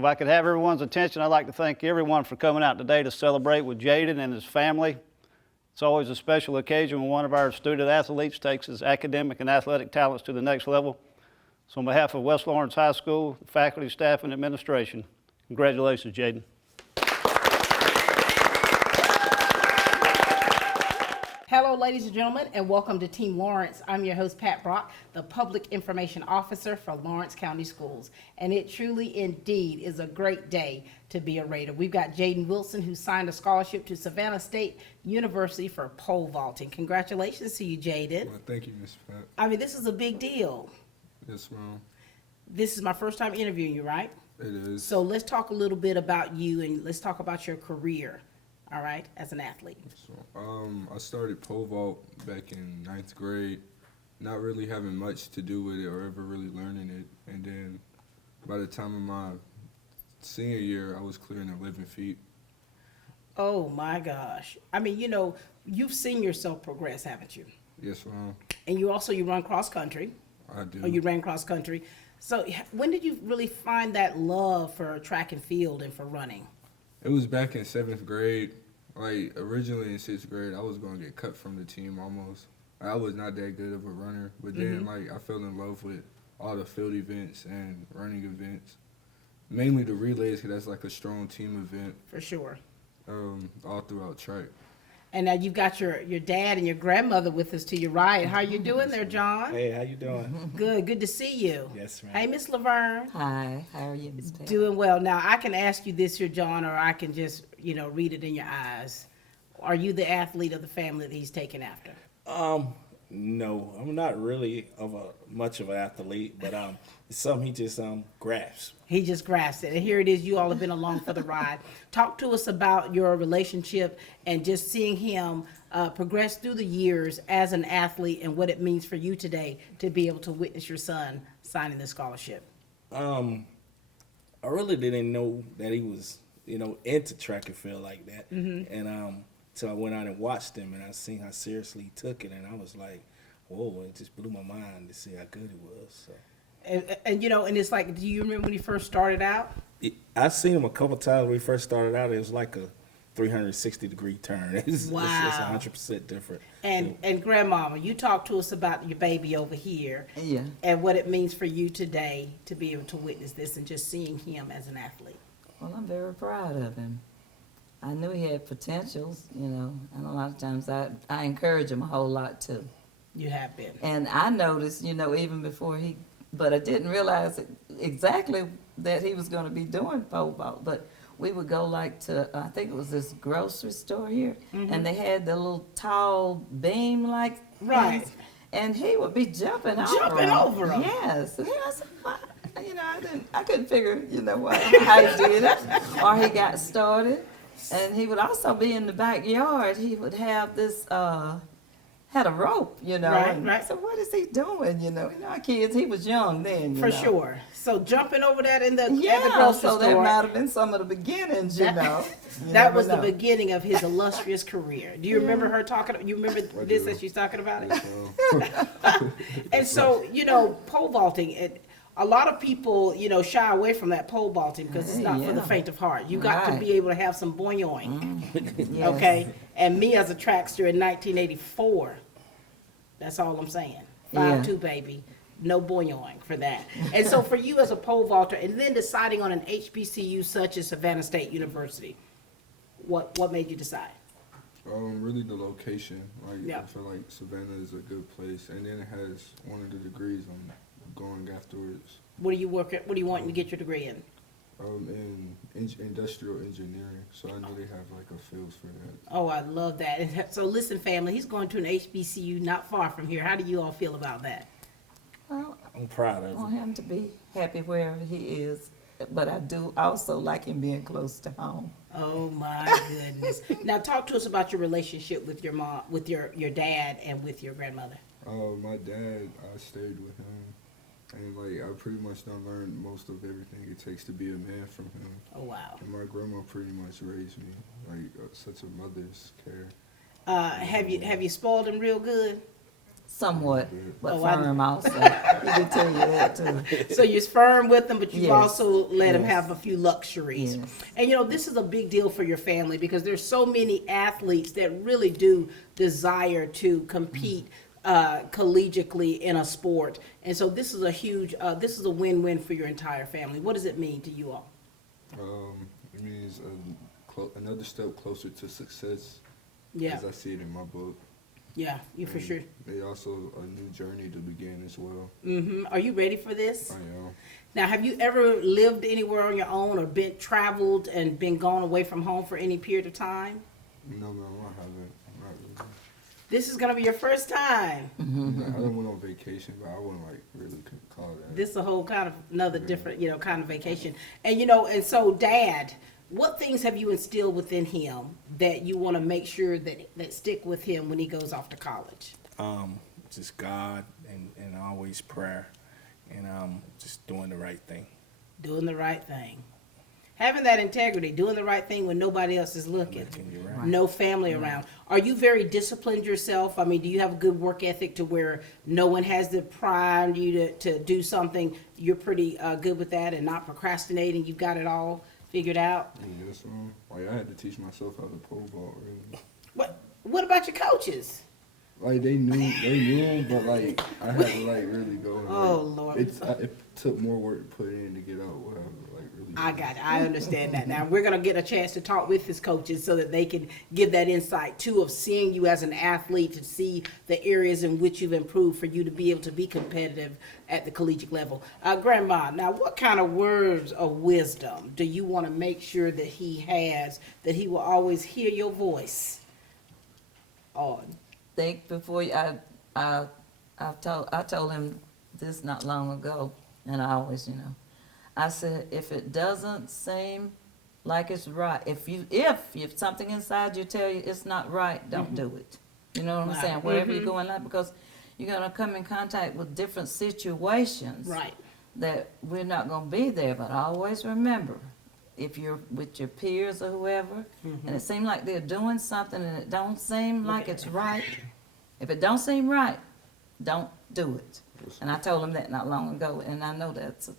if I could have everyone's attention, I'd like to thank everyone for coming out today to celebrate with Jayden and his family. It's always a special occasion when one of our student athletes takes his academic and athletic talents to the next level. So on behalf of West Lawrence High School, the faculty, staff, and administration, congratulations, Jayden. Hello, ladies and gentlemen, and welcome to Team Lawrence. I'm your host, Pat Brock, the Public Information Officer for Lawrence County Schools. And it truly, indeed, is a great day to be a Raider. We've got Jayden Wilson, who signed a scholarship to Savannah State University for pole vaulting. Congratulations to you, Jayden. Well, thank you, Ms. Pat. I mean, this is a big deal. Yes, ma'am. This is my first time interviewing you, right? It is. So let's talk a little bit about you, and let's talk about your career, all right, as an athlete. So, I started pole vault back in 9th grade, not really having much to do with it or ever really learning it. And then by the time of my senior year, I was clearing 11 feet. Oh my gosh. I mean, you know, you've seen yourself progress, haven't you? Yes, ma'am. And you run cross country. I do. Or you ran cross country. So when did you really find that love for track and field and for running? It was back in 7th grade. Like, originally in 6th grade, I was going to get cut from the team almost. I was not that good of a runner. But then, I fell in love with all the field events and running events. Mainly the relays, because that's like a strong team event. For sure. All throughout track. And now you've got your dad and your grandmother with us to your right. How you doing there, John? Hey, how you doing? Good to see you. Yes, ma'am. Hey, Miss Laverne. Hi, how are you, Ms. Pat? Doing well. Now, I can ask you this here, John, or I can just, read it in your eyes. Are you the athlete of the family that he's taken after? No, I'm not really much of an athlete, but it's something he just grasps. He just grasped it. And here it is. You all have been along for the ride. Talk to us about your relationship and just seeing him progress through the years as an athlete and what it means for you today to be able to witness your son signing the scholarship. I really didn't know that he was, into track and field like that. And so I went out and watched him, and I seen how seriously he took it, and I was like, whoa, it just blew my mind to see how good he was. So. And it's like, do you remember when he first started out? I seen him a couple times when he first started out. It was like a 360-degree turn. It's 100% different. And Grandmama, you talk to us about your baby over here. Yeah. And what it means for you today to be able to witness this and just seeing him as an athlete. Well, I'm very proud of him. I knew he had potentials, and a lot of times I encourage him a whole lot too. You have been. And I noticed, even before but I didn't realize exactly that he was going to be doing pole vault. But we would go to, I think it was this grocery store here, and they had the little tall beam like Right. things, and he would be jumping over them. Yes. And I said, why? I couldn't figure, how he did it or he got started. And he would also be in the backyard. He would have this, had a rope, Right. So what is he doing, our kids, he was young then, For sure. So jumping over that at the grocery so store. that might have been some of the beginnings, That was the beginning of his illustrious career. Do you remember her talking? You remember this as she's talking about it? And so, pole vaulting, a lot of people, shy away from that pole vaulting because it's not for the faint of heart. You got to be able to have some boing, Yes. okay? And me as a trackster in 1984, that's all I'm saying. 5'2", baby. No boing for that. And so for you as a pole vaulter, and then deciding on an HBCU such as Savannah State University, what made you decide? Really the location. Yeah. I feel like Savannah is a good place, and then it has one of the degrees I'm going afterwards. What do you want to get your degree in? In industrial engineering, so I know they have a field for that. Oh, I love that. And so listen, family, he's going to an HBCU not far from here. How do you all feel about that? Well, I'm proud I of want him. him to be happy wherever he is, but I do also like him being close to home. Oh my goodness. Now talk to us about your relationship with your mom, with your dad, and with your grandmother. My dad, I stayed with him, and I pretty much done learned most of everything it takes to be a man from him. Oh wow. And my grandma pretty much raised me such a mother's care. Have you spoiled him real good? somewhat, but Oh, I- firm also. He can tell you that too. So you're firm with them, but you've Yes. also let them Yes. have a few luxuries. Yes. And this is a big deal for your family because there's so many athletes that really do desire to compete collegiately in a sport. And so this is a huge, this is a win-win for your entire family. What does it mean to you all? It means another step closer to success, Yeah, as I see it in my book. yeah, you for And sure. They also a new journey to begin as well. Are you ready for this? I am. Now, have you ever lived anywhere on your own or been traveled and been gone away from home for any period of time? No, ma'am, I haven't. Not really. This is gonna be your first time. Like, I done went on vacation, but I wouldn't really call that. This is a whole kind of another different, kind of vacation. And so Dad, what things have you instilled within him that you want to make sure that stick with him when he goes off to college? Just God and always prayer, and just doing the right thing. Doing the right thing. Having that integrity, doing the right thing when nobody else is looking. Looking you right. No family around. Are you very disciplined yourself? I mean, do you have a good work ethic to where no one has to prime you to do something? You're pretty good with that and not procrastinating. You've got it all figured out. Yes, like I had to teach myself how to pole vault. Really. What about your coaches? Like they knew, but like I had to like really go. And, Oh, like, Lord. it took more work to put in to get out. Whatever, like really. I got it. I understand that. Now we're gonna get a chance to talk with his coaches so that they can give that insight too of seeing you as an athlete, to see the areas in which you've improved for you to be able to be competitive at the collegiate level. Grandma, now what kind of words of wisdom do you want to make sure that he has, that he will always hear your voice on? Think before you, I told him this not long ago, and I always, I said, if it doesn't seem like it's right, if something inside you tell you it's not right, don't do it. You know what I'm Right. saying? Wherever you go in life, because you're gonna come in contact with different situations Right. that we're not gonna be there. But always remember, if you're with your peers or whoever, and it seems like they're doing something and it don't seem like it's right, if it don't seem right, don't do it. And I told him that not long ago, and I know that's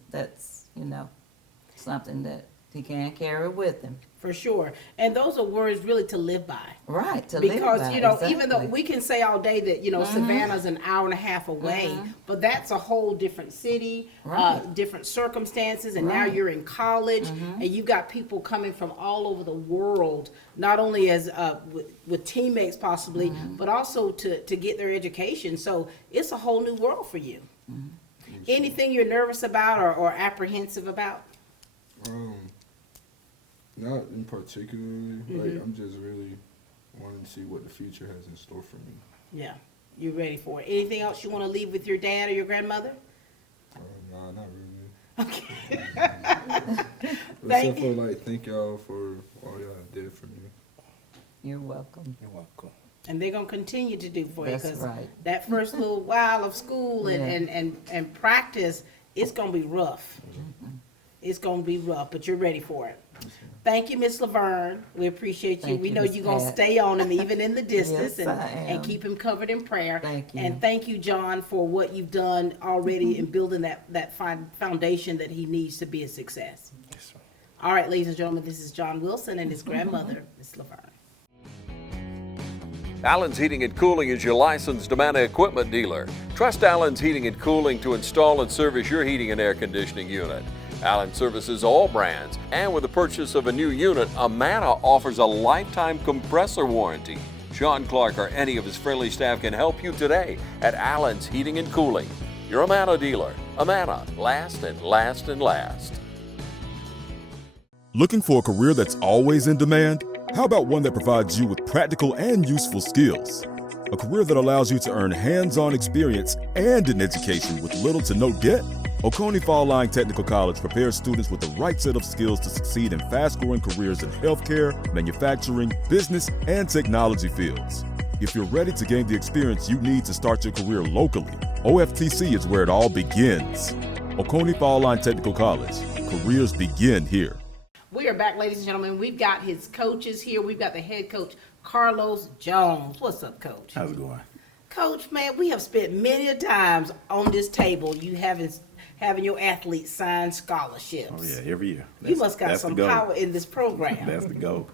something that he can carry with him. For sure. And those are words really to live by. Right, to live Because, by, even though exactly. we can say all day that, Savannah's an hour and a half away, but that's a whole different city, Right. different circumstances, and now Right. you're in college, and you've got people coming from all over the world, not only as with teammates possibly, but also to get their education. So it's a whole new world for you. Anything you're nervous about or apprehensive about? Not in particularly. Like I'm just really wanting to see what the future has in store for me. Yeah, you're ready for it. Anything else you want to leave with your dad or your grandmother? Nah, not really. Okay. Except for like thank y'all for all y'all did for me. You're welcome. You're welcome. And they're gonna continue to do for you, That's because right. that first little while of school and practice, it's gonna be rough. It's gonna be rough, but you're ready for it. Thank you, Miss Laverne. We appreciate you. Thank We you, know Miss you're gonna Pat. stay on him even in the distance, Yes, I am. and keep him covered in prayer. Thank you. And thank you, John, for what you've done already in building that foundation that he needs to be a success. Yes, sir. All right, ladies and gentlemen, this is John Wilson and his grandmother, Miss Laverne. Allen's Heating and Cooling is your licensed Amana equipment dealer. Trust Allen's Heating and Cooling to install and service your heating and air conditioning unit. Allen services all brands, and with the purchase of a new unit, Amana offers a lifetime compressor warranty. Sean Clark or any of his friendly staff can help you today at Allen's Heating and Cooling. Your Amana dealer. Amana, last and last and last. Looking for a career that's always in demand? How about one that provides you with practical and useful skills? A career that allows you to earn hands-on experience and an education with little to no debt? Oconee Fall Line Technical College prepares students with the right set of skills to succeed in fast-growing careers in healthcare, manufacturing, business, and technology fields. If you're ready to gain the experience you need to start your career locally, OFTC is where it all begins. Oconee Fall Line Technical College. Careers begin here. We are back, ladies and gentlemen. We've got his coaches here. We've got the head coach, Carlos Jones. What's up, Coach? How's it going? Coach, man, we have spent many a times on this table, you having your athletes sign scholarships. Oh yeah, every year. You must got that's some the goal. power in this program. That's the goal.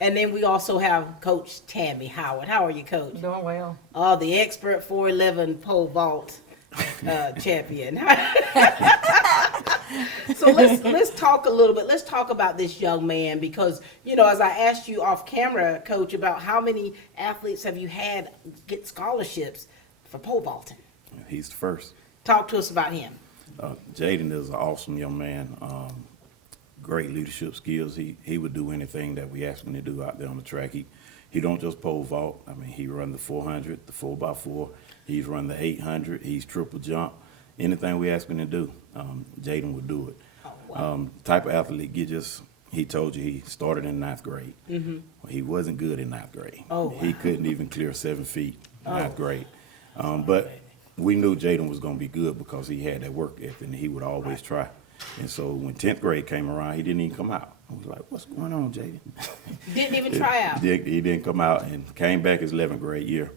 And then we also have Coach Tammy Howard. How are you, Coach? Doing well. Oh, the expert 411 pole vault champion. So let's talk a little bit. Let's talk about this young man because, you know, as I asked you off camera, Coach, about how many athletes have you had get scholarships for pole vaulting? He's the first. Talk to us about him. Jayden is an awesome young man. Great leadership skills. He would do anything that we ask him to do out there on the track. He don't just pole vault. I mean, he run the 400, the 4x4. He's run the 800. He's triple jump. Anything we ask him to do, Jayden would do it. Oh, wow. Type of athlete, he told you he started in 9th grade. Mm-hmm. Well, he wasn't good in 9th grade. Oh, wow. He couldn't even clear 7 feet in 9th Oh. grade. But we knew Jayden was going to be good because he had that work ethic and he would always try. And so when 10th grade came around, he didn't even come out. I was like, what's going on, Jayden? Didn't even try out. He didn't come out and came back his 11th grade year.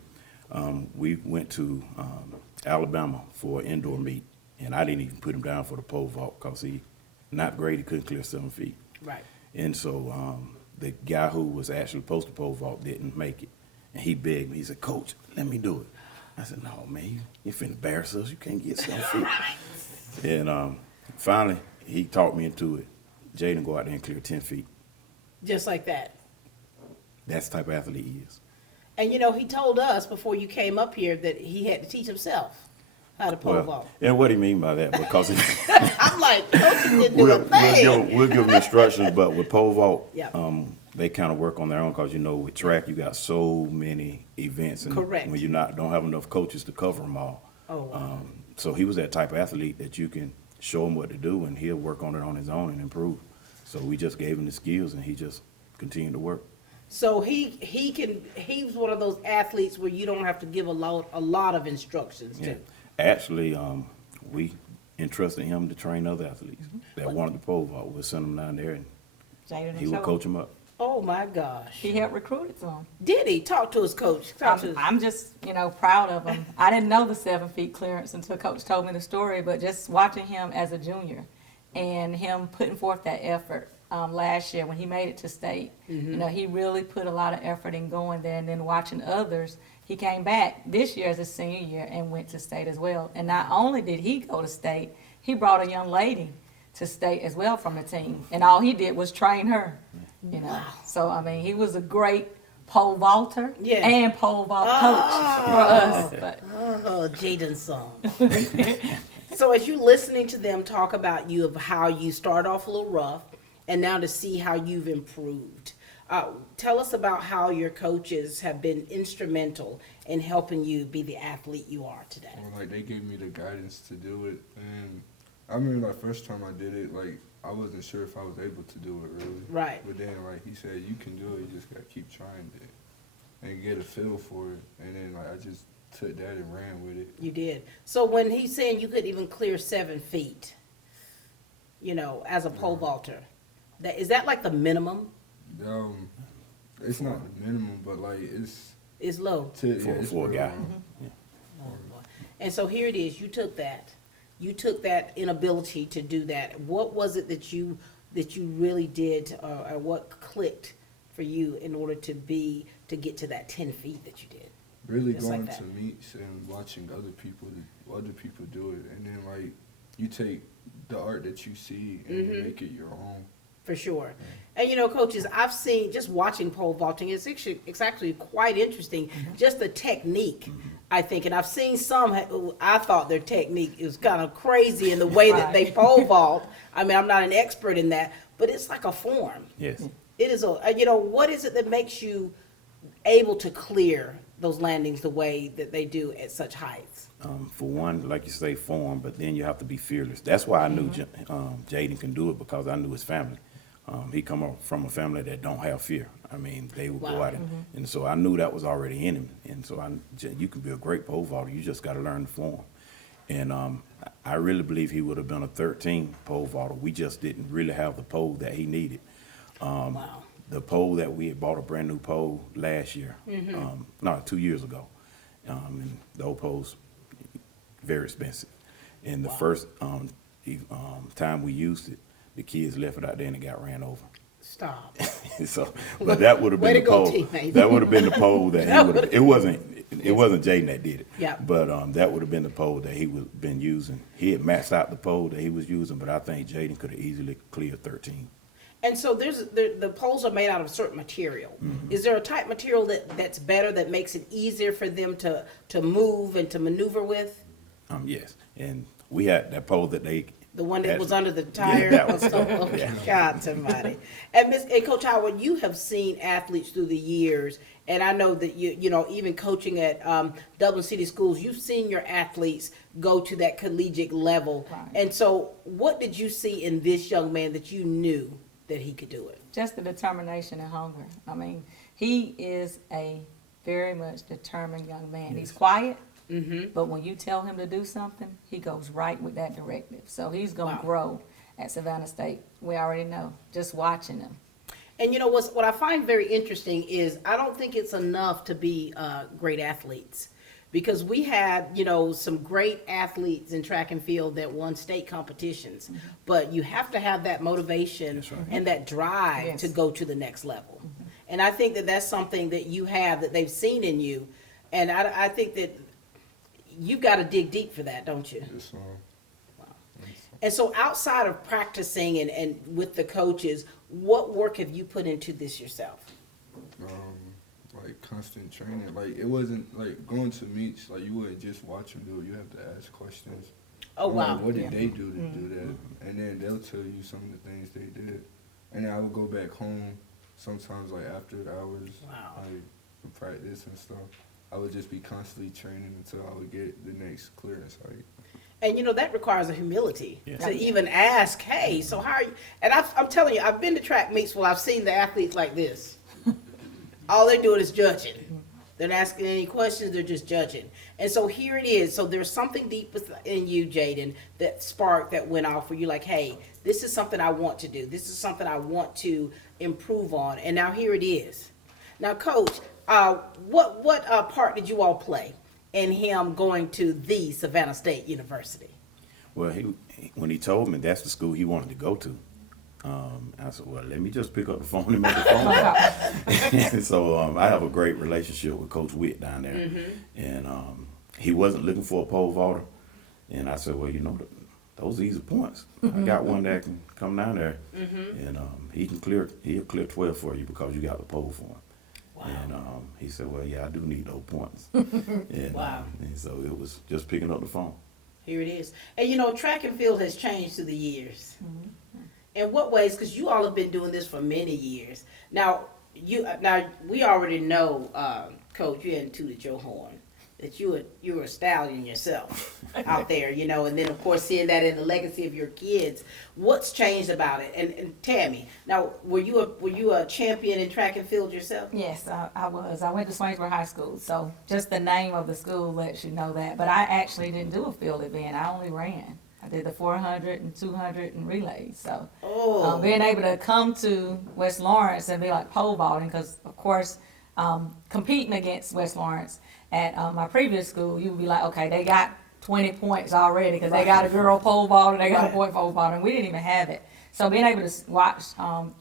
We went to Alabama for an indoor meet, and I didn't even put him down for the pole vault because 9th grade, he couldn't clear 7 feet. Right. And so the guy who was actually supposed to pole vault didn't make it. And he begged me. He said, Coach, let me do it. I said, no, man, you finna embarrass us. You can't get 7 feet. And finally, he talked me into it. Jayden go out there and clear 10 feet. Just like that. That's the type of athlete he is. And you know, he told us before you came up here that he had to teach himself how to pole vault. And what do you mean by that? Because I'm like, Coach didn't do a thing. we'll give them instructions, but with pole vault, Yep. they kind of work on their own because, you know, with track, you got so many events. And Correct. when you don't have enough coaches to cover them all. Oh, wow. So he was that type of athlete that you can show him what to do, and he'll work on it on his own and improve. So we just gave him the skills, and he just continued to work. So he's one of those athletes where you don't have to give a lot of instructions to. Yeah. Actually, we entrusted him to train other athletes that wanted to pole vault. We'll send them down there, and Jayden he would coach them up. Oh my gosh. He helped recruit it to him. Did he? Talk to us, Coach. Talk to us. I'm just, proud of him. I didn't know the 7 feet clearance until Coach told me the story, but just watching him as a junior and him putting forth that effort last year when he made it to state, he really put a lot of effort in going there, and then watching others. He came back this year as a senior year and went to state as well. And not only did he go to state, he brought a young lady to state as well from the team, and all he did was train her. Wow. So I mean, he was a great pole vaulter and pole vault coach for us. But. Oh, Jayden's song. So as you listening to them talk about you, of how you start off a little rough, and now to see how you've improved, tell us about how your coaches have been instrumental in helping you be the athlete you are today. Well, like, they gave me the guidance to do it, and I remember the first time I did it, like, I wasn't sure if I was able to do it really. Right. But then, like, he said, you can do it, you just gotta keep trying it and get a feel for it. And then, like, I just took that and ran with it. You did. So when he's saying you could even clear 7 feet, as a pole vaulter, is that like the minimum? It's not the minimum, but like It's low. For a guy. Oh, boy. And so here it is. You took that inability to do that. What was it that you really did, or what clicked for you in order to get to that 10 feet that you did? Really Just going like that. to meets and watching other people do it, and then like you take the art that you see and you make it your own. For sure. And coaches, I've seen, just watching pole vaulting, it's actually quite interesting, just the technique, I think. And I've seen some who I thought their technique is kind of crazy in the way that they pole vault. I mean, I'm not an expert in that, but it's like a form. Yes. It is what is it that makes you able to clear those landings the way that they do at such heights? For one, like you say, form, but then you have to be fearless. That's why I knew Jayden can do it, because I knew his family. He come from a family that don't have fear. I mean, they would go out and so I knew that was already in him. And so you can be a great pole vaulter. You just got to learn the form. And I really believe he would have been a 13 pole vaulter. We just didn't really have the pole that he needed. Wow. The pole that we had bought, a brand new pole last year, 2 years ago. And those poles, very expensive. And the first time we used it, the kids left it out there and it got ran over. Stop. So, but that would have Way been to the go, pole. teammate. That would have been the pole that he would. It wasn't Jayden that did it. Yeah. But that would have been the pole that he would been using. He had maxed out the pole that he was using, but I think Jayden could have easily cleared 13. And so the poles are made out of a certain material. Is there a type material that's better, that makes it easier for them to move and to maneuver with? Yes, and we had that pole that they. The one that was actually- under the tire? that one. Oh, God, somebody. And Coach Howard, you have seen athletes through the years, and I know that you know, even coaching at Dublin City Schools, you've seen your athletes go to that collegiate level. Right. And so what did you see in this young man that you knew that he could do it? Just the determination and hunger. I mean, he is a very much determined young man. He's quiet, but when you tell him to do something, he goes right with that directive. So he's going to grow at Savannah State. We already know, just watching him. And you know what I find very interesting is I don't think it's enough to be great athletes, because we had, you know, some great athletes in track and field that won state competitions, but you have to have that motivation and that drive to go to the next level. And I think that that's something that you have, that they've seen in you, and I think that you've got to dig deep for that, don't you? Yes, And so outside of practicing and with the coaches, what work have you put into this yourself? Like constant training. Like, it wasn't like going to meets, like you wouldn't just watch them do it. You have to ask questions. Oh, Like, wow. what did they do to do that? And then they'll tell you some of the things they did. And then I would go back home sometimes, like after the hours, Wow. like for practice and stuff. I would just be constantly training until I would get the next clearance. Like, And you know, that requires a humility Yes. to even ask, hey, so how are you? And I'm telling you, I've been to track meets where I've seen the athletes like this. All they're doing is judging. They're not asking any questions, they're just judging. And so here it is. So there's something deep in you, Jayden, that spark that went off where you're like, hey, this is something I want to do. This is something I want to improve on. And now here it is. Now, Coach, what part did you all play in him going to the Savannah State University? Well, when he told me that's the school he wanted to go to, I said, well, let me just pick up the phone and make a phone call. So I have a great relationship with Coach Witt down there. And he wasn't looking for a pole vaulter. And I said, well, you know, those are easy points. I got one that can come down there. And he'll clear 12 for you because you got the pole for him. Wow. And he said, well, yeah, I do need those points. And, Wow. And so it was just picking up the phone. Here it is. And you know, track and field has changed through the years. In what ways? Because you all have been doing this for many years. Now, we already know, Coach, you hadn't tooted your horn, that you were a stallion yourself out there, you know, and then of course seeing that in the legacy of your kids. What's changed about it? And Tammy, now were you a champion in track and field yourself? Yes, I was. I went to Swainsboro High School, so just the name of the school lets you know that. But I actually didn't do a field event. I only ran. I did the 400 and 200 and relays. So being able to come to West Lawrence and be like pole vaulting, because of course competing against West Lawrence at my previous school, you would be like, okay, they got 20 points already because they got a girl pole vaulter, they got a boy pole vaulter, and we didn't even have it. So being able to watch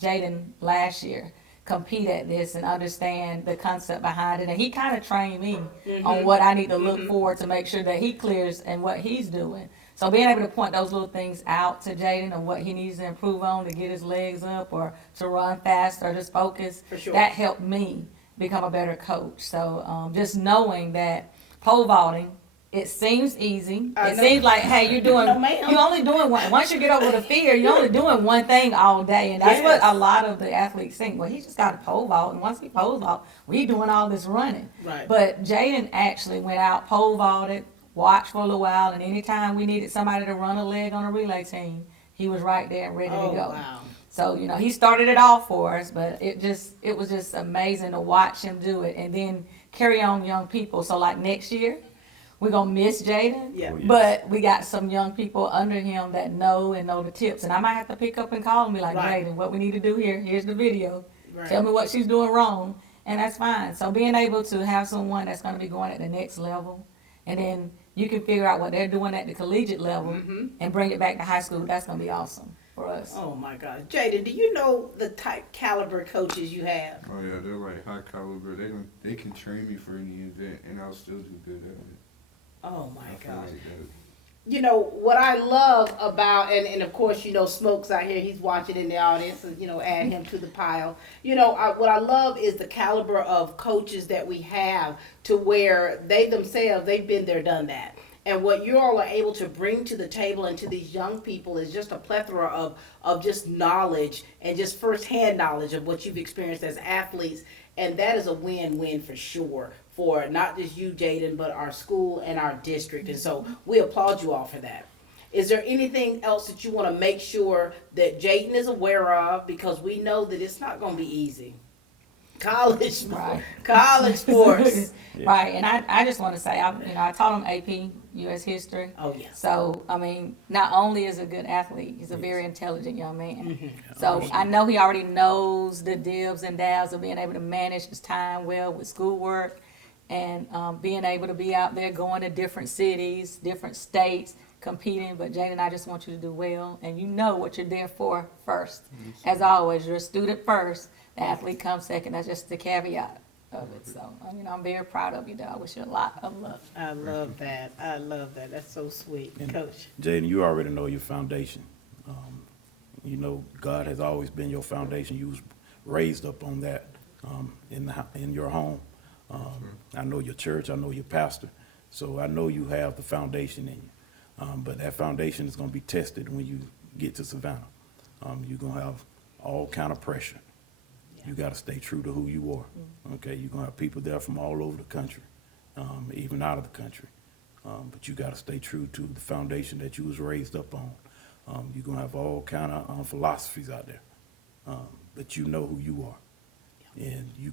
Jayden last year compete at this and understand the concept behind it, and he kind of trained me on what I need to look for to make sure that he clears and what he's doing. So being able to point those little things out to Jayden and what he needs to improve on to get his legs up or to run faster or just focus, that helped me become a better coach. So just knowing that pole vaulting, it seems easy. It seems like, hey, you're only doing one. Once you get over the fear, you're only doing one thing all day. And that's what a lot of the athletes think. Well, he just got a pole vault. And once he pole vault, we doing all this running. Right. But Jayden actually went out, pole vaulted, watched for a little while. And anytime we needed somebody to run a leg on a relay team, he was right there and ready to go. Wow. So, you know, he started it off for us, but it was just amazing to watch him do it and then carry on young people. So like next year, we're going to miss Jayden, but we got some young people under him that know the tips. And I might have to pick up and call him and be like, Jayden, what we need to do here, here's the video. Tell me what she's doing wrong. And that's fine. So being able to have someone that's going to be going at the next level, and then you can figure out what they're doing at the collegiate level and bring it back to high school, that's going to be awesome for us. Oh my gosh. Jayden, do you know the type caliber coaches you have? Oh yeah, they're like high caliber. They can train me for any event, and I'll still do good at it. Oh my I feel gosh. like that. You know, what I love about, and of course, you know, Smoke's out here, he's watching in the audience, and, you know, add him to the pile. You know, what I love is the caliber of coaches that we have to where they themselves, they've been there, done that. And what you all are able to bring to the table and to these young people is just a plethora of just knowledge and just firsthand knowledge of what you've experienced as athletes. And that is a win-win for sure for not just you, Jayden, but our school and our district. And so we applaud you all for that. Is there anything else that you want to make sure that Jayden is aware of? Because we know that it's not going to be easy. College sports. Right, and I just want to say, I taught him AP, U.S. history. Oh, yeah. So, I mean, not only is he a good athlete, he's a very intelligent young man. So I know he already knows the dibs and dabs of being able to manage his time well with schoolwork and being able to be out there going to different cities, different states, competing. But Jayden, I just want you to do well, and you know what you're there for first. As always, you're a student first, the athlete comes second. That's just the caveat of it. So, I'm very proud of you, though. I wish you a lot of luck. I love that. I love that. That's so sweet. And Coach. Jayden, you already know your foundation. You know, God has always been your foundation. You was raised up on that in your home. I know your church. I know your pastor. So I know you have the foundation in you. But that foundation is going to be tested when you get to Savannah. You're going to have all kind of pressure. You got to stay true to who you are. Okay, you're going to have people there from all over the country, even out of the country. But you got to stay true to the foundation that you was raised up on. You're going to have all kind of philosophies out there. But you know who you are. And you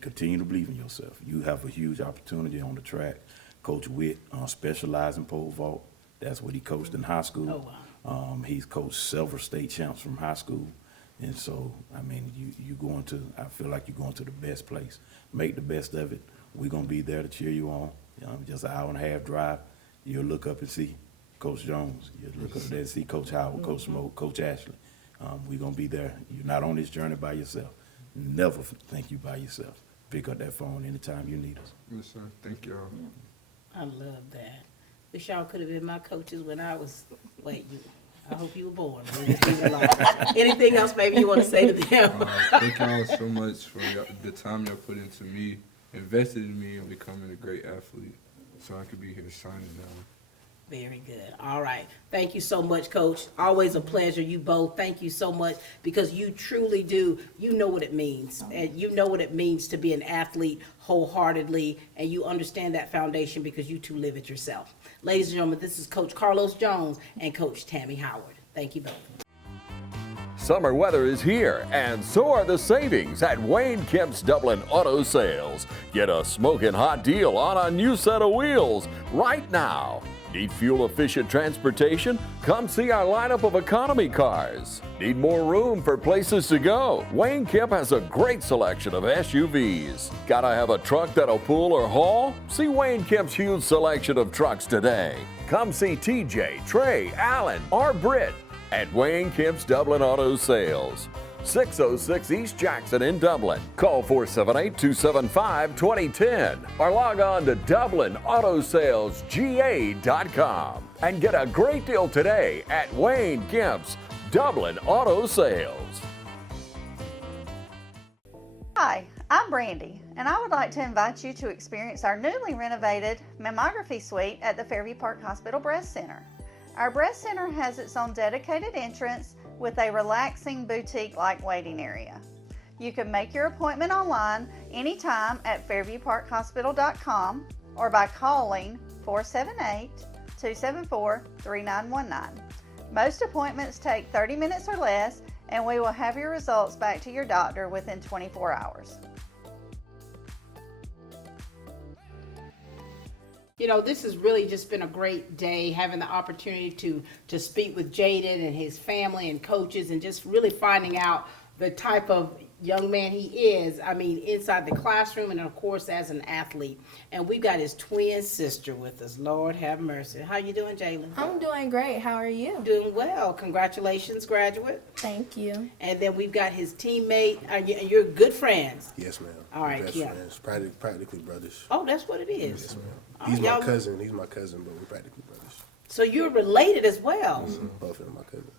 continue to believe in yourself. You have a huge opportunity on the track. Coach Witt specialized in pole vault. That's what he coached in high school. Oh, wow. He's coached several state champs from high school. And so, I mean, I feel like you're going to the best place. Make the best of it. We're going to be there to cheer you on. Just an hour and a half drive. You'll look up and see Coach Jones. You'll look up there and see Coach Howard, Coach Smoke, Coach Ashley. We're going to be there. You're not on this journey by yourself. Never think you by yourself. Pick up that phone anytime you need us. Yes, sir. Thank y'all. I love that. Wish y'all could have been my coaches when I was, I hope you were born. Anything else maybe you want to say to them? Thank y'all so much for the time y'all put into me, invested in me, and becoming a great athlete, so I could be here signing now. Very good. All right. Thank you so much, Coach. Always a pleasure. You both. Thank you so much because you truly do. You know what it means. And you know what it means to be an athlete wholeheartedly, and you understand that foundation because you too live it yourself. Ladies and gentlemen, this is Coach Carlos Jones and Coach Tammy Howard. Thank you both. Summer weather is here, and so are the savings at Wayne Kemp's Dublin Auto Sales. Get a smoking hot deal on a new set of wheels right now. Need fuel-efficient transportation? Come see our lineup of economy cars. Need more room for places to go? Wayne Kemp has a great selection of SUVs. Gotta have a truck that'll pull or haul? See Wayne Kemp's huge selection of trucks today. Come see TJ, Trey, Allen, or Britt at Wayne Kemp's Dublin Auto Sales. 606 East Jackson in Dublin. Call 478-275-2010 or log on to DublinAutoSalesGA.com and get a great deal today at Wayne Kemp's Dublin Auto Sales. Hi, I'm Brandy, and I would like to invite you to experience our newly renovated mammography suite at the Fairview Park Hospital Breast Center. Our breast center has its own dedicated entrance with a relaxing boutique-like waiting area. You can make your appointment online anytime at fairviewparkhospital.com or by calling 478-274-3919. Most appointments take 30 minutes or less, and we will have your results back to your doctor within 24 hours. You know, this has really just been a great day, having the opportunity to speak with Jayden and his family and coaches and just really finding out the type of young man he is, I mean, inside the classroom and of course as an athlete. And we've got his twin sister with us. Lord have mercy. How you doing, Jaylen? I'm doing great. How are you? Doing well. Congratulations, graduate. Thank you. And then we've got his teammate, and you're good friends. Yes, ma'am. All right, Best yeah. friends, practically brothers. Oh, that's what it is. Yes, ma'am. Oh, He's my y'all- cousin. He's my cousin, but we're practically brothers. So you're related as well. Both of them my cousins.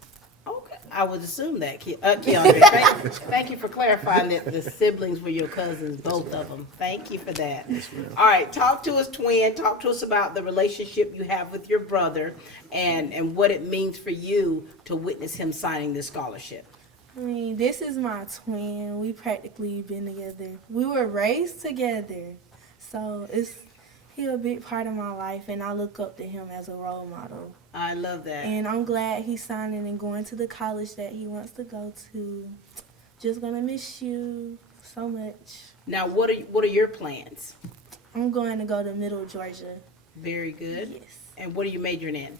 Okay, I would assume that, Keandre. Thank you for clarifying that the siblings were your cousins, both of them. Thank you for that. All right, talk to us, twin. Talk to us about the relationship you have with your brother and what it means for you to witness him signing this scholarship. I mean, this is my twin. We practically been together. We were raised together. So he a big part of my life, and I look up to him as a role model. I love that. And I'm glad he's signing and going to the college that he wants to go to. Just gonna miss you so much. Now, what are your plans? I'm going to go to Middle Georgia. Very good. Yes. And what are you majoring in?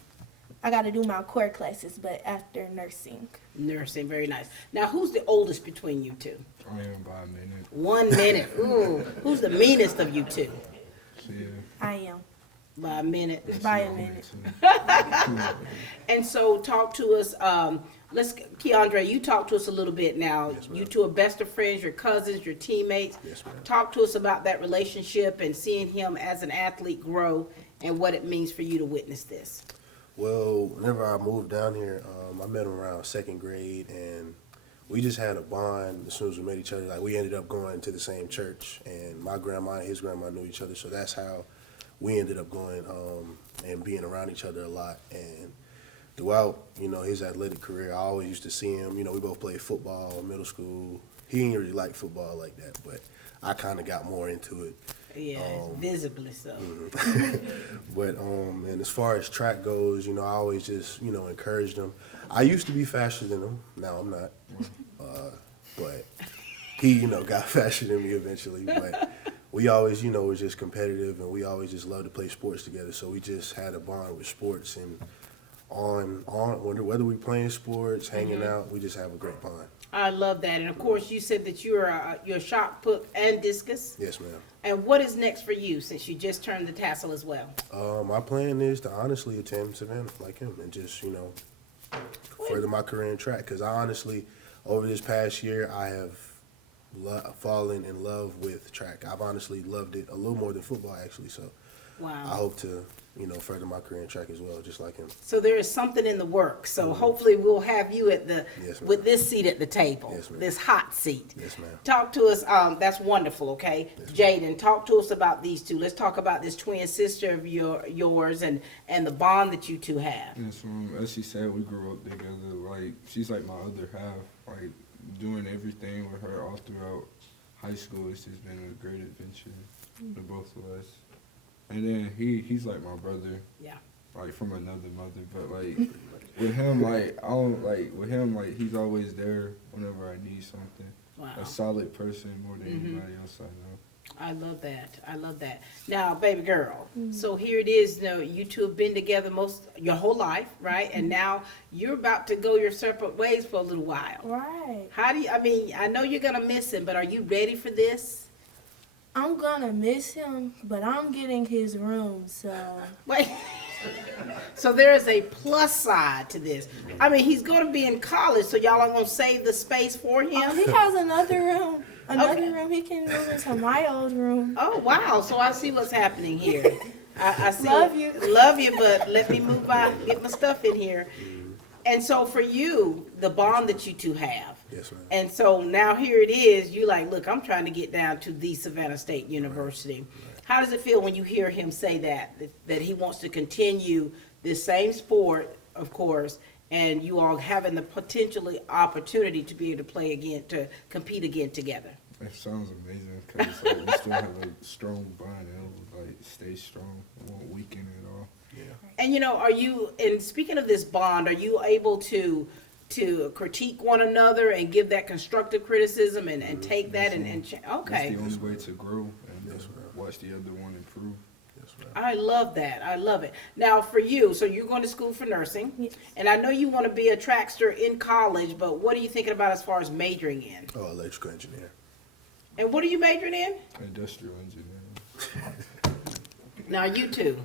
I got to do my core classes, but after nursing. Nursing. Very nice. Now, who's the oldest between you two? I am by a minute. 1 minute. Ooh. Who's the meanest of you two? Yeah. I am. By a minute. By a minute. And so talk to us, Keandre, you talk to us a little bit now. Yes, ma'am. You two are best of friends, your cousins, your teammates. Yes, ma'am. Talk to us about that relationship and seeing him as an athlete grow and what it means for you to witness this. Well, whenever I moved down here, I met him around second grade, and we just had a bond as soon as we met each other. Like, we ended up going to the same church, and my grandma and his grandma knew each other, so that's how we ended up going and being around each other a lot. And throughout, his athletic career, I always used to see him. We both played football in middle school. He didn't really like football like that, but I kind of got more into it. Yeah, visibly so. But and as far as track goes, I always just encouraged him. I used to be faster than him. Now I'm not. But he got faster than me eventually. But we always was just competitive, and we always just loved to play sports together. So we just had a bond with sports, and on whether we playing sports, hanging out, we just have a great bond. I love that. And of course, you said that you're a shot put and discus. Yes, ma'am. And what is next for you since you just turned the tassel as well? My plan is to honestly attend Savannah like him and just, further my career in track. Because I honestly, over this past year, I have fallen in love with track. I've honestly loved it a little more than football, actually. So Wow. I hope to, further my career in track as well, just like him. So there is something in the works. So hopefully we'll have you at Yes, ma'am. with this seat at the table, Yes, ma'am. this hot seat. Yes, ma'am. Talk to us. That's wonderful. Okay, Jayden, talk to us about these two. Let's talk about this twin sister of yours and the bond that you two have. Yes, as she said, we grew up together. Like, she's like my other half. Like, doing everything with her all throughout high school, it's just been a great adventure for both of us. And then he's like my brother. Yeah. Like, from another mother. But, like, with him, like, he's always there whenever I need something. Wow. A solid person more than anybody else I know. I love that. I love that. Now, baby girl, so here it is. You two have been together your whole life, right? And now you're about to go your separate ways for a little while. Right. How do you, I know you're going to miss him, but are you ready for this? I'm gonna miss him, but I'm getting his room, so. Wait. So there is a plus side to this. He's going to be in college, so y'all are going to save the space for him? He has another room. Okay. Room. He can move into my old room. Oh, wow. So I see what's happening here. I see. Love you. Love you, but let me move by, get my stuff in here. And so for you, the bond that you two have. Yes, ma'am. And so now here it is. You like, look, I'm trying to get down to the Savannah State University. Right. How does it feel when you hear him say that he wants to continue this same sport, of course, and you all having the opportunity to be able to play again, to compete again together? It sounds amazing because like, we still have a strong bond and it'll like stay strong. It won't weaken at all. Yeah. And and speaking of this bond, are you able to critique one another and give that constructive criticism and take that and okay. That's the only way to grow and watch the other one improve. Yes, ma'am. I love that. I love it. Now, for you, so you're going to school for nursing, Yes. and I know you want to be a trackster in college, but what are you thinking about as far as majoring in? Oh, electrical engineer. And what are you majoring in? Industrial engineering. Now, you two.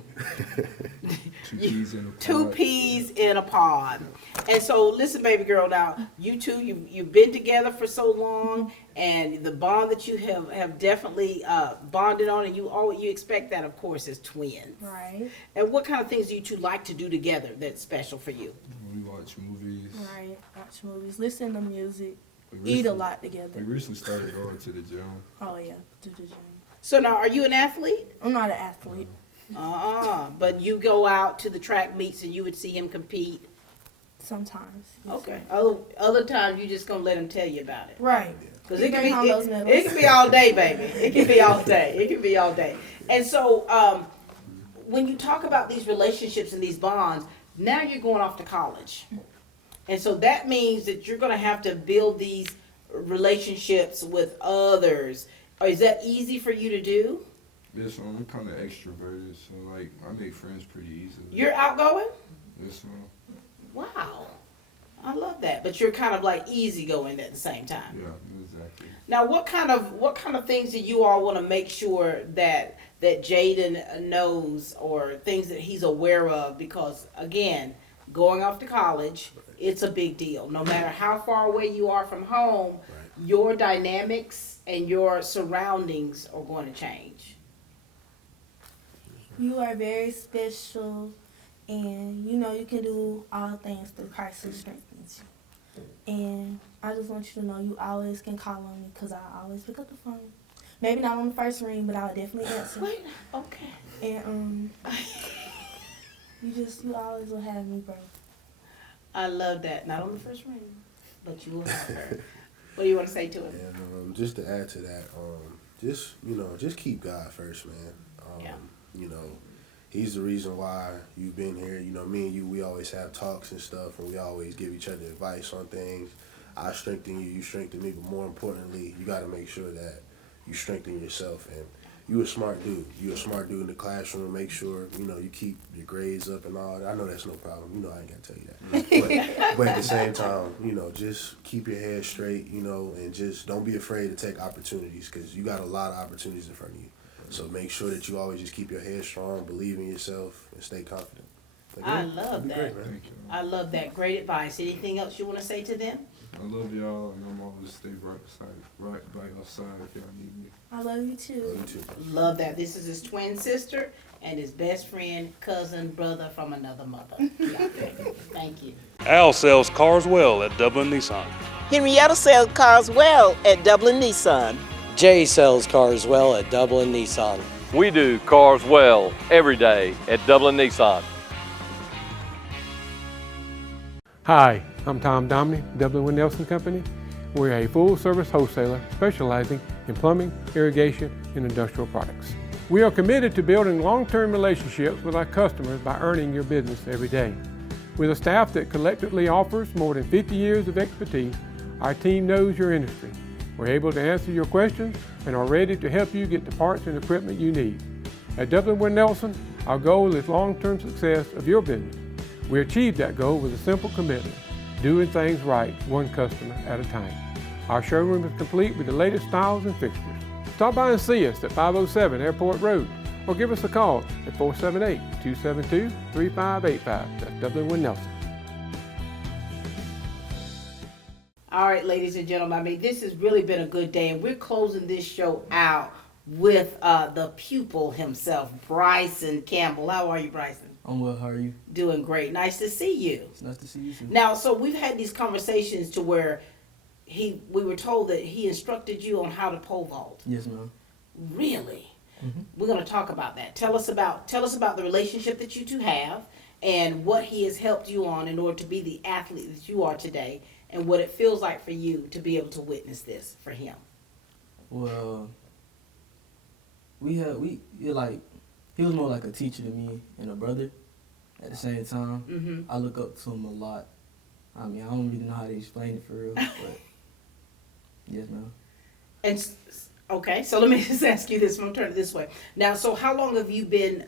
Two peas in a pod. Two peas in a pod. And so, listen, baby girl, now, you two, you've been together for so long, and the bond that you have definitely bonded on, and you expect that, of course, as twins. Right. And what kind of things do you two like to do together that's special for you? We watch movies. Right. Watch movies, listen to music, We eat a recently- lot We together. recently started going to the gym. Oh yeah, to the gym. So now, are you an athlete? I'm not an athlete. But you go out to the track meets and you would see him compete. Sometimes. Yes. Okay. Other times you just gonna let him tell you about it. Right. Because You it can bring home those be medals. it can be all day, baby. It can be all day. It can be all day. And so when you talk about these relationships and these bonds, now you're going off to college. And so that means that you're gonna have to build these relationships with others. Or is that easy for you to do? Yes, I'm kind of extroverted, so like I make friends pretty easily. You're outgoing? Yes, ma'am. Wow. I love that. But you're kind of like easygoing at the same time. Yeah, exactly. Now, what kind of things do you all want to make sure that Jayden knows, or things that he's aware of? Because again, going off to college, it's a big deal. No matter how far away you are from home, your dynamics and your surroundings are going to change. You are very special, and you know you can do all things through Christ who strengthens you. And I just want you to know you always can call on me, because I always pick up the phone. Maybe not on the first ring, but I'll definitely answer. Wait, okay. And you always will have me, bro. I love that. Not on the first ring, but you will have her. What do you want to say to him? And just to add to that, just keep God first, man. Yeah. You know, He's the reason why you've been here. You know, me and you, we always have talks and stuff, and we always give each other advice on things. I strengthen you, you strengthen me, but more importantly, you got to make sure that you strengthen yourself. And you a smart dude. You a smart dude in the classroom. Make sure, you know, you keep your grades up and all that. I know that's no problem. You know, I ain't got to tell you that. But at the same time, you know, just keep your head straight, you know, and just don't be afraid to take opportunities, because you got a lot of opportunities in front of you. So make sure that you always just keep your head strong, believe in yourself, and stay confident. I love that. Great, man. Thank you. I love that. Great advice. Anything else you want to say to them? I love y'all, and I'm always stay right by your side if y'all need me. I love you too. Love you too. Love that. This is his twin sister and his best friend, cousin, brother from another mother. Yeah. Thank you. Al sells cars well at Dublin Nissan. Henrietta sells cars well at Dublin Nissan. Jay sells cars well at Dublin Nissan. We do cars well every day at Dublin Nissan. Hi, I'm Tom Domney, Dublin with Nelson Company. We're a full-service wholesaler specializing in plumbing, irrigation, and industrial products. We are committed to building long-term relationships with our customers by earning your business every day. With a staff that collectively offers more than 50 years of expertise, our team knows your industry. We're able to answer your questions and are ready to help you get the parts and equipment you need. At Dublin with Nelson, our goal is long-term success of your business. We achieve that goal with a simple commitment, doing things right, one customer at a time. Our showroom is complete with the latest styles and fixtures. Stop by and see us at 507 Airport Road, or give us a call at 478-272-3585. That's Dublin with Nelson. All right, ladies and gentlemen, I mean, this has really been a good day, and we're closing this show out with the pupil himself, Bryson Campbell. How are you, Bryson? I'm well, how are you? Doing great. Nice to see you. It's nice to see you too. Now, so we've had these conversations to where we were told that he instructed you on how to pole vault. Yes, ma'am. Really? Mm-hmm. We're going to talk about that. Tell us about the relationship that you two have, and what he has helped you on in order to be the athlete that you are today, and what it feels like for you to be able to witness this for him. Well, he was more like a teacher to me and a brother at the same time. Mm-hmm. I look up to him a lot. I mean, I don't really know how to explain it for real, but yes, ma'am. And Okay, so let me just ask you this. I'm turning it this way. Now, so how long have you been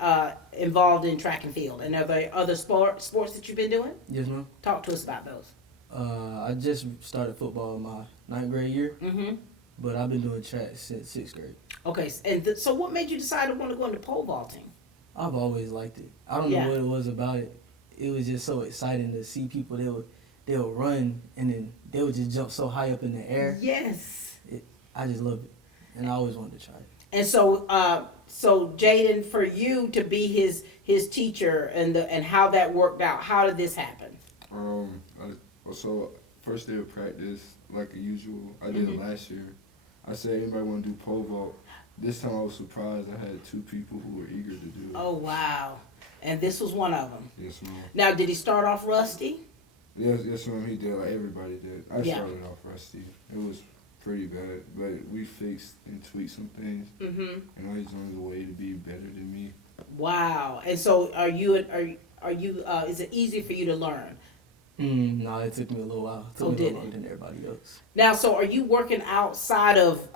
involved in track and field? And are there other sports that you've been doing? Yes, ma'am. Talk to us about those. I just started football in my 9th grade year, Mm-hmm. but I've been doing track since 6th grade. Okay, and so what made you decide to want to go into pole vaulting? I've always liked it. I don't know what it was about it. It was just so exciting to see people. They would run and then they would just jump so high up in the air. Yes. I just loved it, and I always wanted to try it. And so, so Jayden, for you to be his teacher and how that worked out, how did this happen? So first day of practice, like usual, I did it last year. I said, anybody want to do pole vault? This time I was surprised. I had 2 people who were eager to do it. Oh wow! And this was one of them. Yes, ma'am. Now, did he start off rusty? Yes, ma'am. He did. Like everybody did. I started off rusty. It was pretty bad, but we fixed and tweaked some things. Mm-hmm. And now he's on the way to be better than me. Wow! And so, are you? Is it easy for you to learn? No, it took me a little while. It took me a little longer than everybody else. Now, so are you working outside of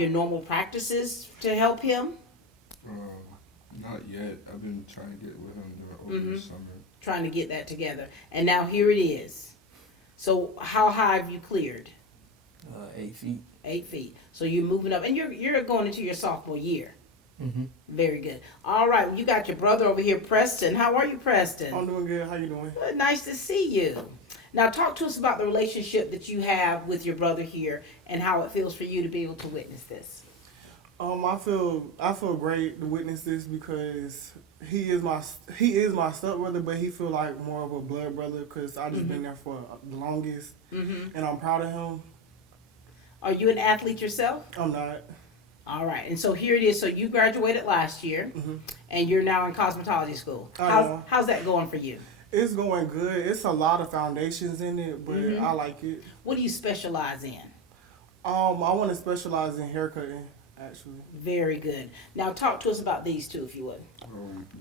your normal practices to help him? Not yet. I've been trying to get with him over the summer. Trying to get that together, and now here it is. So, how high have you cleared? 8 feet. 8 feet. So you're moving up, and you're going into your sophomore year. Mm-hmm. Very good. All right, you got your brother over here, Preston. How are you, Preston? I'm doing good. How you doing? Good. Nice to see you. Now, talk to us about the relationship that you have with your brother here, and how it feels for you to be able to witness this. I feel great to witness this because he is my stepbrother, but he feel like more of a blood brother because I just been there for the longest, and I'm proud of him. Are you an athlete yourself? I'm not. All right, and so here it is. So you graduated last year, and you're now in cosmetology school. How's that going for you? It's going good. It's a lot of foundations in it, but I like it. What do you specialize in? I want to specialize in haircutting, actually. Very good. Now talk to us about these two, if you would.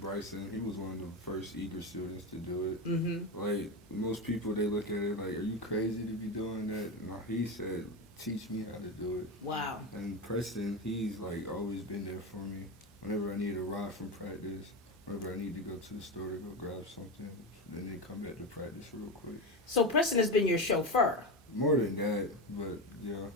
Bryson, he was one of the first eager students to do it. Like, most people, they look at it like, are you crazy to be doing that? No, he said, teach me how to do it. Wow. And Preston, he's like always been there for me. Whenever I need a ride from practice, whenever I need to go to the store to go grab something, then they come back to practice real quick. So Preston has been your chauffeur. More than that, but yeah.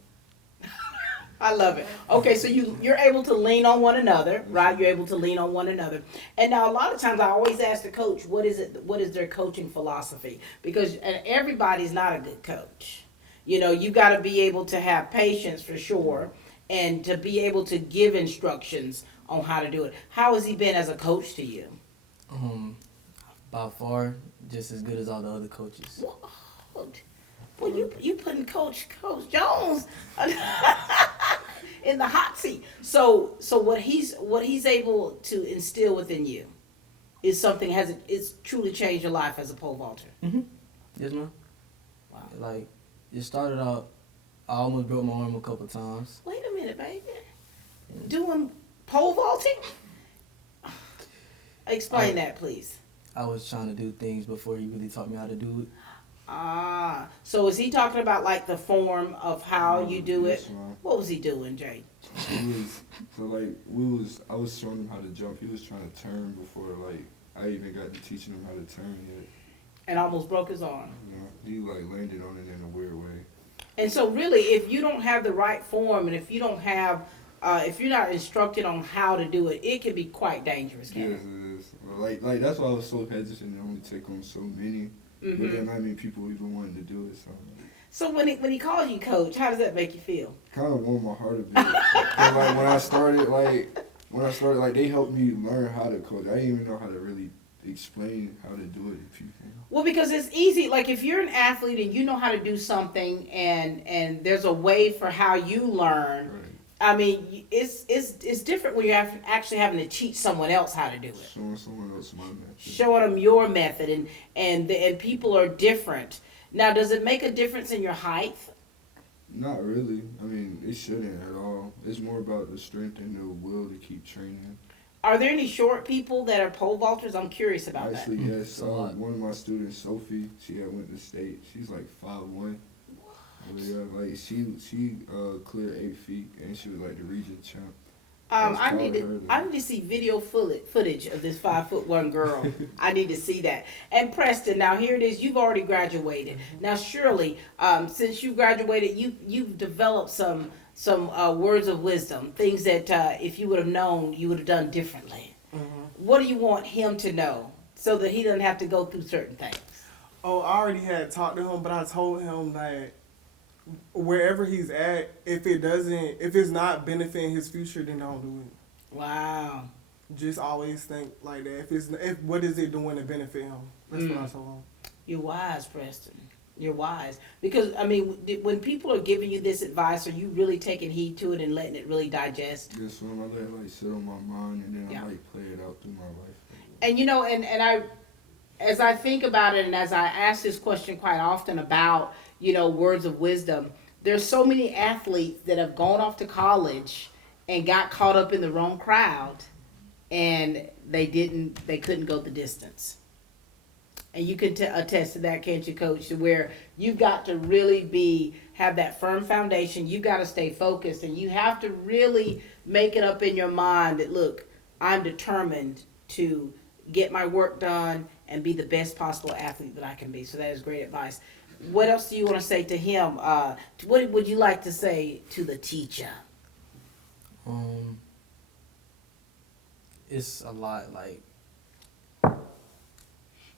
I love it. Okay, so you're able to lean on one another, right? You're able to lean on one another. And now a lot of times I always ask the coach, what is their coaching philosophy? Because everybody's not a good coach. You know, you got to be able to have patience for sure, and to be able to give instructions on how to do it. How has he been as a coach to you? By far, just as good as all the other coaches. Well, you putting Coach Jones in the hot seat. So what he's able to instill within you is something it's truly changed your life as a pole vaulter. Yes, ma'am. Wow. Like, it started out, I almost broke my arm a couple times. Wait a minute, baby. Doing pole vaulting? Explain that, please. I was trying to do things before he really taught me how to do it. So is he talking about like the form of how you do it? Yes, ma'am. What was he doing, Jay? I was showing him how to jump. He was trying to turn before like I even got to teaching him how to turn yet. And almost broke his arm. He like landed on it in a weird way. And so really, if you don't have the right form, and if you don't have, if you're not instructed on how to do it, it can be quite dangerous, can't Yes, it is. Like that's why I was so hesitant to only take on so many. But then not many people even wanted to do it. So when he calls you coach, how does that make you feel? Kind of warmed my heart a bit. But like when I started, they helped me learn how to coach. I didn't even know how to really explain how to do it to people. Well, because it's easy. Like if you're an athlete and you know how to do something, and there's a way for how you learn. Right. I mean, it's different when you're actually having to teach someone else how to do it. Showing someone else my method. Showing them your method, and people are different. Now, does it make a difference in your height? Not really. I mean, it shouldn't at all. It's more about the strength and the will to keep training. Are there any short people that are pole vaulters? I'm curious about Actually, that. yes. One of my students, Sophie, she had went to state. She's like 5'1". Yeah, like she cleared 8 feet and she was like the region champ. I need to see video footage of this 5'1" girl. I need to see that. And Preston, now here it is. You've already graduated. Now surely, since you graduated, you've developed some words of wisdom, things that if you would have known, you would have done differently. What do you want him to know so that he doesn't have to go through certain things? Oh, I already had talked to him, but I told him that wherever he's at, if it's not benefiting his future, then don't do it. Wow. Just always think like that. If what is it doing to benefit him? That's what I told him. You're wise, Preston. You're wise. Because, I mean, when people are giving you this advice, are you really taking heed to it and letting it really digest? Yes, when I let it like sit on my mind and then I like play it out through my life. And you know, and I, as I think about it and as I ask this question quite often about, you know, words of wisdom, there's so many athletes that have gone off to college and got caught up in the wrong crowd and they couldn't go the distance. And you can attest to that, can't you, Coach? To where you've got to really have that firm foundation. You've got to stay focused, and you have to really make it up in your mind that, look, I'm determined to get my work done and be the best possible athlete that I can be. So that is great advice. What else do you want to say to him? What would you like to say to the teacher? It's a lot, like,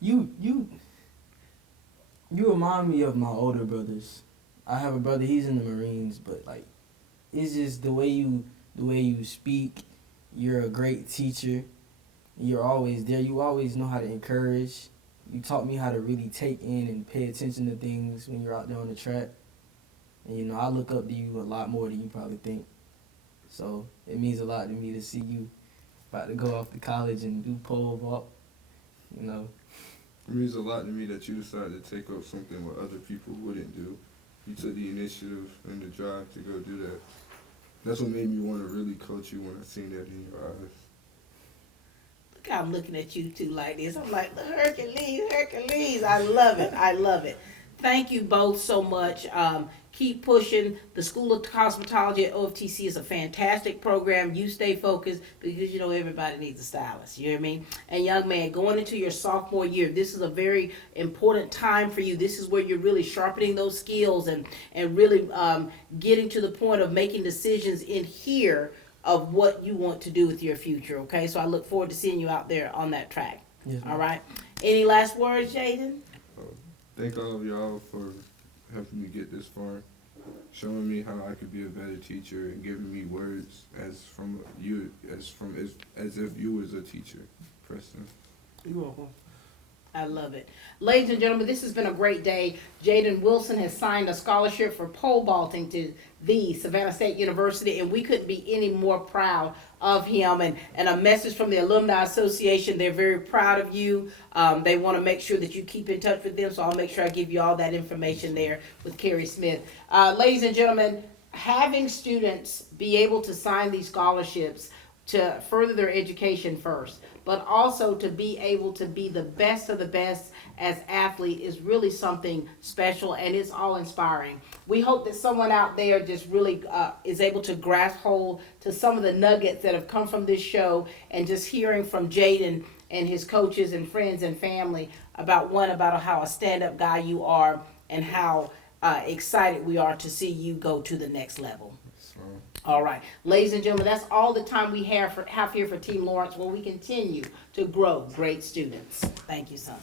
You remind me of my older brothers. I have a brother, he's in the Marines, but like it's just the way you speak. You're a great teacher. You're always there. You always know how to encourage. You taught me how to really take in and pay attention to things when you're out there on the track. And you know, I look up to you a lot more than you probably think. So it means a lot to me to see you about to go off to college and do pole vault. You know. It means a lot to me that you decided to take up something what other people wouldn't do. You took the initiative and the drive to go do that. That's what made me want to really coach you when I seen that in your eyes. Look how I'm looking at you two like this. I'm like, Hercules. I love it. I love it. Thank you both so much. Keep pushing. The School of Cosmetology at OFTC is a fantastic program. You stay focused because you know everybody needs a stylist. You know what I mean? And young man, going into your sophomore year, this is a very important time for you. This is where you're really sharpening those skills and really getting to the point of making decisions in here of what you want to do with your future. Okay, so I look forward to seeing you out there on that track. Yes, all right. Any last words, Jayden? Thank all of y'all for helping me get this far, showing me how I could be a better teacher and giving me words as if you was a teacher, Preston. You're welcome. I love it. Ladies and gentlemen, this has been a great day. Jayden Wilson has signed a scholarship for pole vaulting to the Savannah State University, and we couldn't be any more proud of him. And a message from the Alumni Association, they're very proud of you. They want to make sure that you keep in touch with them, so I'll make sure I give you all that information there with Carrie Smith. Ladies and gentlemen, having students be able to sign these scholarships to further their education first, but also to be able to be the best of the best as athlete is really something special, and it's all inspiring. We hope that someone out there just really is able to grasp hold to some of the nuggets that have come from this show, and just hearing from Jayden and his coaches and friends and family about how a stand-up guy you are and how excited we are to see you go to the next level. All right, ladies and gentlemen, that's all the time we have here for Team Lawrence, where we continue to grow great students. Thank you, son.